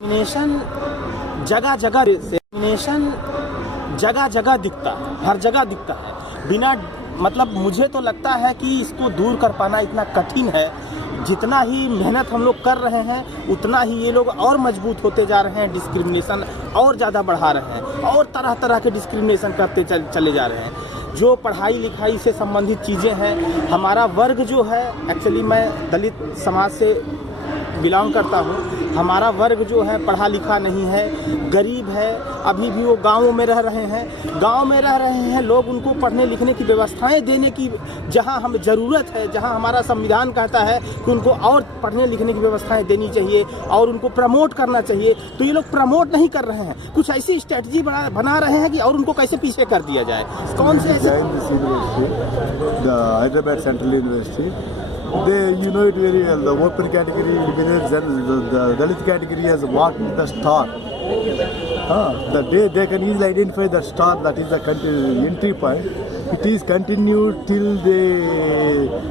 Discrimination जगह जगह दिखता है, हर जगह दिखता है। बिना मतलब मुझे तो लगता है कि इसको दूर कर पाना इतना कठिन है। जितना ही मेहनत हम लोग कर रहे हैं उतना ही ये लोग और मजबूत होते जा रहे हैं, डिस्क्रिमिनेशन और ज़्यादा बढ़ा रहे हैं और तरह तरह के डिस्क्रिमिनेशन करते चले जा रहे हैं। जो पढ़ाई लिखाई से संबंधित चीज़ें हैं, हमारा वर्ग जो है, एक्चुअली मैं दलित समाज से बिलोंग करता हूँ, हमारा वर्ग जो है पढ़ा लिखा नहीं है, गरीब है। अभी भी वो गाँवों में रह रहे हैं, लोग उनको पढ़ने लिखने की व्यवस्थाएं देने की जहाँ हमें ज़रूरत है, जहाँ हमारा संविधान कहता है कि उनको और पढ़ने लिखने की व्यवस्थाएं देनी चाहिए और उनको प्रमोट करना चाहिए, तो ये लोग प्रमोट नहीं कर रहे हैं। कुछ ऐसी स्ट्रेटजी बना रहे हैं कि और उनको कैसे पीछे कर दिया जाए। कौन से Hyderabad Central University, you know it very well. The open category, the Dalit category has marked the star. The day they can easily identify the star, that is the entry point. It is continued till they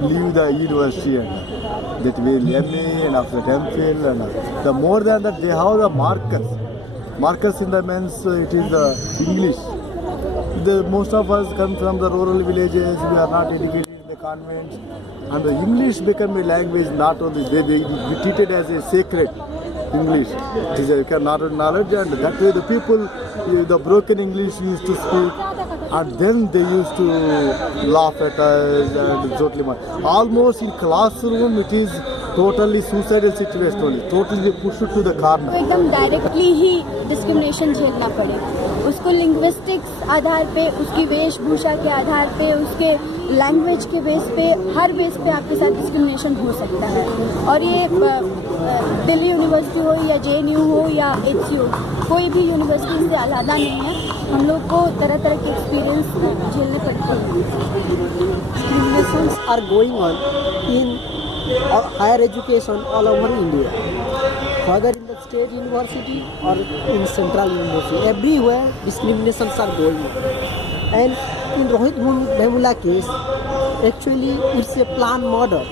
leave the university and that will MA and after MPhil and the more than that they have the markers in the men's. It is the English. Most of us come from the rural villages. We are not educated in the convents, and the English become a language. Not only they be treated as a sacred English. It is a knowledge, and that way the people, the broken English used to speak, and then they used to laugh at us and totally much. Almost in classroom, it is totally suicidal situation only. Totally pushed to the corner. एकदम directly ही discrimination झेलना पड़े, उसको linguistics आधार पे, उसकी वेशभूषा के आधार पे, उसके लैंग्वेज के बेस पे, हर बेस पे आपके साथ डिस्क्रिमिनेशन हो सकता है। और ये दिल्ली यूनिवर्सिटी हो या JNU हो या HU, कोई भी यूनिवर्सिटी से अलग नहीं है। हम लोग को तरह तरह के एक्सपीरियंस झेलने पड़ते हैं। Discriminations are going on in higher education all over India, whether in the state university or in central university. Everywhere discriminations are going on. And in Rohit Vemula case, actually it's a planned murder.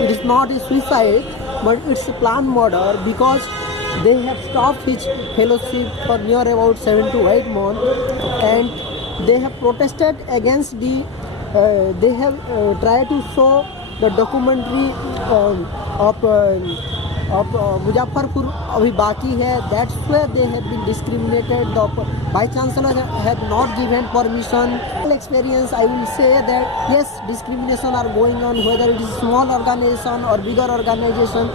It is not a suicide, but it's a planned murder because they have stopped his fellowship for near about 7 to 8 months, and they have protested against the they have tried to show the documentary of Muzaffarpur अभी बाकी है. That's where they have been discriminated. The Vice Chancellor have not given permission. Experience, I will say that yes, discrimination are going on, whether it is small organization or bigger organization.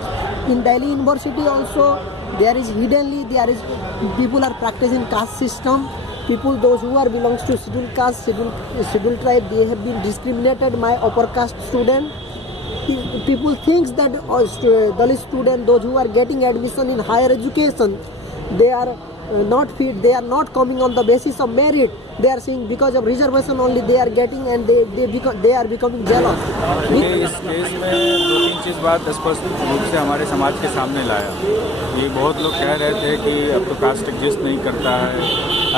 In Delhi University also, there is people are practicing caste system. People, those who are belongs to scheduled caste, scheduled tribe, they have been discriminated. My upper caste student, people thinks that Dalit student, those who are getting admission in higher education, they are not fit, they are not coming on the basis of merit. They are saying because of reservation only they are getting, and they are becoming jealous. इस case में 2-3 चीज़ बात स्पष्ट रूप से हमारे समाज के सामने लाया। ये बहुत लोग कह रहे थे कि अब तो कास्ट एग्जिस्ट नहीं करता है,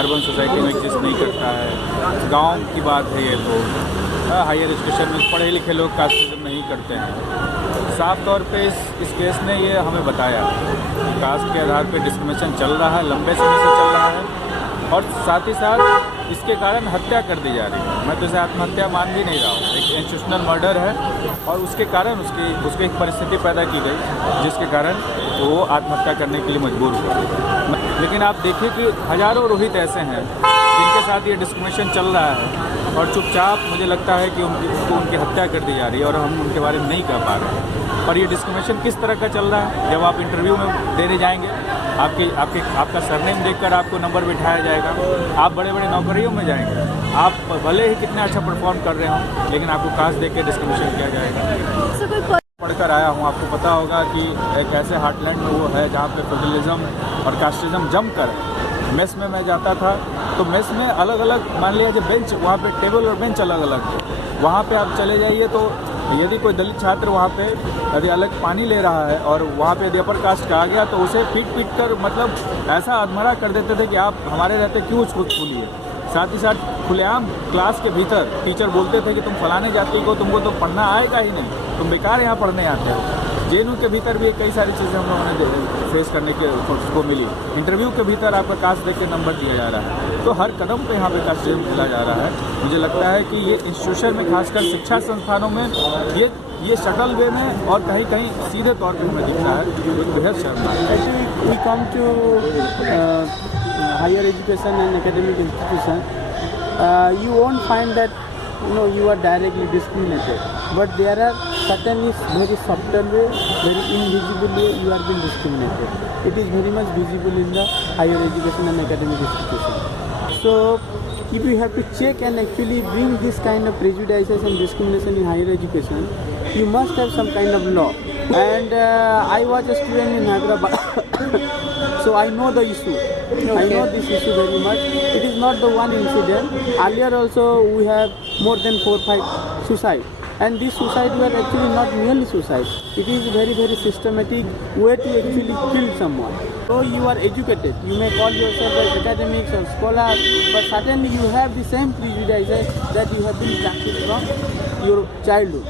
अर्बन सोसाइटी में एग्जिस्ट नहीं करता है, गांव की बात है ये, तो हायर एजुकेशन में पढ़े लिखे लोग कास्टिज्म नहीं करते हैं। साफ तौर पे इस केस ने ये हमें बताया कास्ट के आधार पे डिस्क्रिमिनेशन चल रहा है, लंबे समय से चल रहा है, और साथ ही साथ इसके कारण हत्या कर दी जा रही है। मैं तो इसे आत्महत्या मान भी नहीं रहा हूँ, एक इंस्टीट्यूशनल मर्डर है, और उसके कारण उसकी एक परिस्थिति पैदा की गई जिसके कारण वो आत्महत्या करने के लिए मजबूर हुआ। लेकिन आप देखिए कि हज़ारों रोहित ऐसे हैं जिनके साथ ये डिस्क्रिमिनेशन चल रहा है, और चुपचाप मुझे लगता है कि उनकी हत्या कर दी जा रही है और हम उनके बारे में नहीं कह पा रहे हैं। और ये डिस्क्रिमिनेशन किस तरह का चल रहा है, जब आप इंटरव्यू में देने जाएंगे, आपका सरनेम देखकर आपको नंबर बिठाया जाएगा, आप बड़े बड़े नौकरियों में जाएंगे, आप भले ही कितना अच्छा परफॉर्म कर रहे हों, लेकिन आपको कास्ट देख के डिस्क्रिमिनेशन किया जाएगा। पढ़कर आया हूँ, आपको पता होगा कि एक ऐसे हार्टलैंड में वो है जहाँ पे फेडरलिज्म और कास्टिज्म जम कर है। मेस में मैं जाता था तो मेस में अलग अलग, मान लिया जो बेंच, वहाँ पे टेबल और बेंच अलग अलग थे। वहाँ पे आप चले जाइए तो यदि कोई दलित छात्र वहाँ पे यदि अलग पानी ले रहा है और वहाँ पे यदि अपर कास्ट का आ गया तो उसे पीट कर मतलब ऐसा अधमरा कर देते थे कि आप हमारे रहते क्यों उसको खोलिए। साथ ही साथ खुलेआम क्लास के भीतर टीचर बोलते थे कि तुम फलाने जाति को, तुमको तो पढ़ना आएगा ही नहीं, तुम बेकार यहाँ पढ़ने आते हो। JNU के भीतर भी कई सारी चीज़ें हम लोगों ने फेस करने को मिली। इंटरव्यू के भीतर आपका कास्ट देख के नंबर दिया जा रहा है, तो हर कदम पे यहाँ पे कास्टिज्म मिला जा रहा है। मुझे लगता है कि ये इंस्टीट्यूशन में, खासकर शिक्षा संस्थानों में ये शटल वे में और कहीं कहीं सीधे तौर पर हमें दिखता है, जो बेहद शर्मनाक है। We come to higher education and academic institution. You won't find that you are directly discriminated, but there are certainly very subtle way, very invisible way you are being discriminated. It is very much visible in the higher education and academic institution. So if you have to check and actually bring this kind of prejudices and discrimination in higher education, you must have some kind of law. And I was a student in Hyderabad, so I know the issue. I know this issue very much. It is not the one incident. Earlier also we have more than 4-5 suicide, and these suicide were actually not merely suicide. It is very, very systematic way to actually kill someone. So you are educated, you may call yourself as academics or scholars, but certainly you have the same prejudices that you have been practiced from your childhood.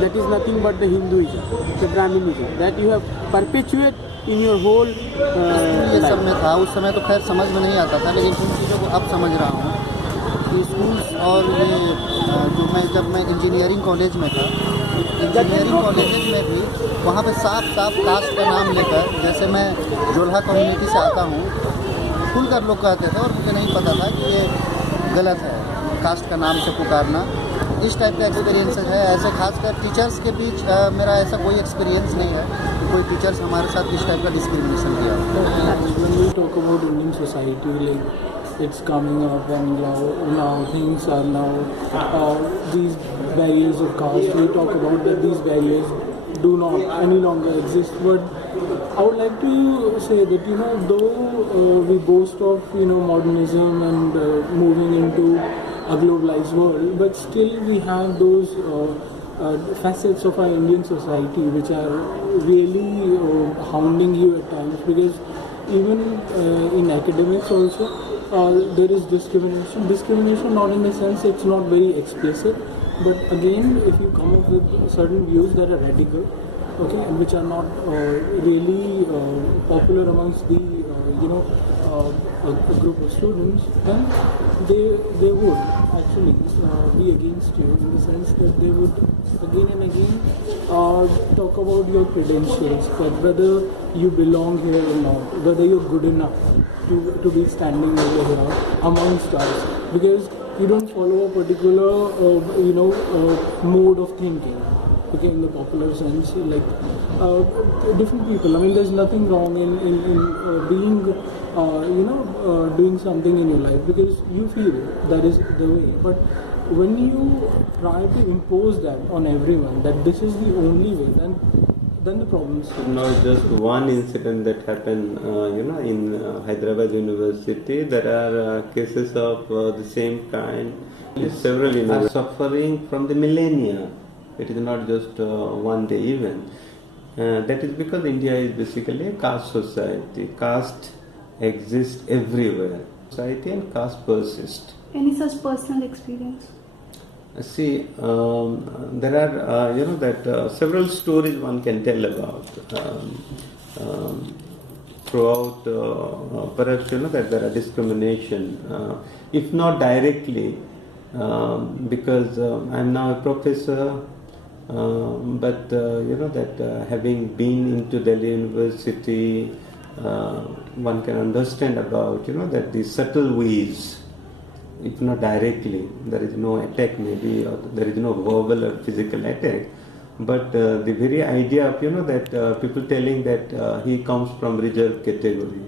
That is nothing but the Hinduism, the Brahminism, that you have perpetuated in your whole ये सब में था। उस समय तो खैर समझ में नहीं आता था, लेकिन उन चीज़ों को अब समझ रहा हूँ कि स्कूल्स और ये जो जब मैं इंजीनियरिंग कॉलेज में था, इंजीनियरिंग कॉलेज में भी वहाँ पे साफ साफ कास्ट का नाम लेकर, जैसे मैं जोल्हा कम्युनिटी से आता हूँ, खुलकर लोग कहते थे और मुझे नहीं पता था कि ये गलत है कास्ट का नाम से पुकारना। इस टाइप का एक्सपीरियंस है। ऐसे खासकर टीचर्स के बीच मेरा ऐसा कोई एक्सपीरियंस नहीं है कि कोई टीचर्स हमारे साथ इस टाइप का डिस्क्रिमिनेशन किया। When we talk about Indian society, like it's coming up and now things are now these barriers of caste. We talk about that these barriers do not any longer exist. But I would like to say that though we boast of modernism and moving into a globalized world, but still we have those facets of our Indian society which are really hounding you at times, because even in academics also there is discrimination not in the sense it's not very explicit, but again if you come up with certain views that are radical, okay, and which are not really popular amongst the a group of students, then they would actually be against you, in the sense that they would again and again talk about your credentials, that whether you belong here or not, whether you're good enough to be standing over here amongst us, because you don't follow a particular mode of thinking. Okay, in the popular sense, like different people. I mean, there's nothing wrong in being, doing something in your life because you feel that is the way. But when you try to impose that on everyone, that this is the only way, then the problems start. Not just one incident that happened, in Hyderabad University. There are cases of the same kind. Several universities are suffering from the millennia. It is not just one day event. That is because India is basically a caste society. Caste exists everywhere. Society and caste persist. Any such personal experience? See, there are several stories one can tell about throughout. Perhaps that there are discrimination, if not directly, because I'm now a professor. But having been into Delhi University, one can understand about that the subtle ways, if not directly, there is no attack maybe, or there is no verbal or physical attack, but the very idea of that people telling that he comes from reserved category.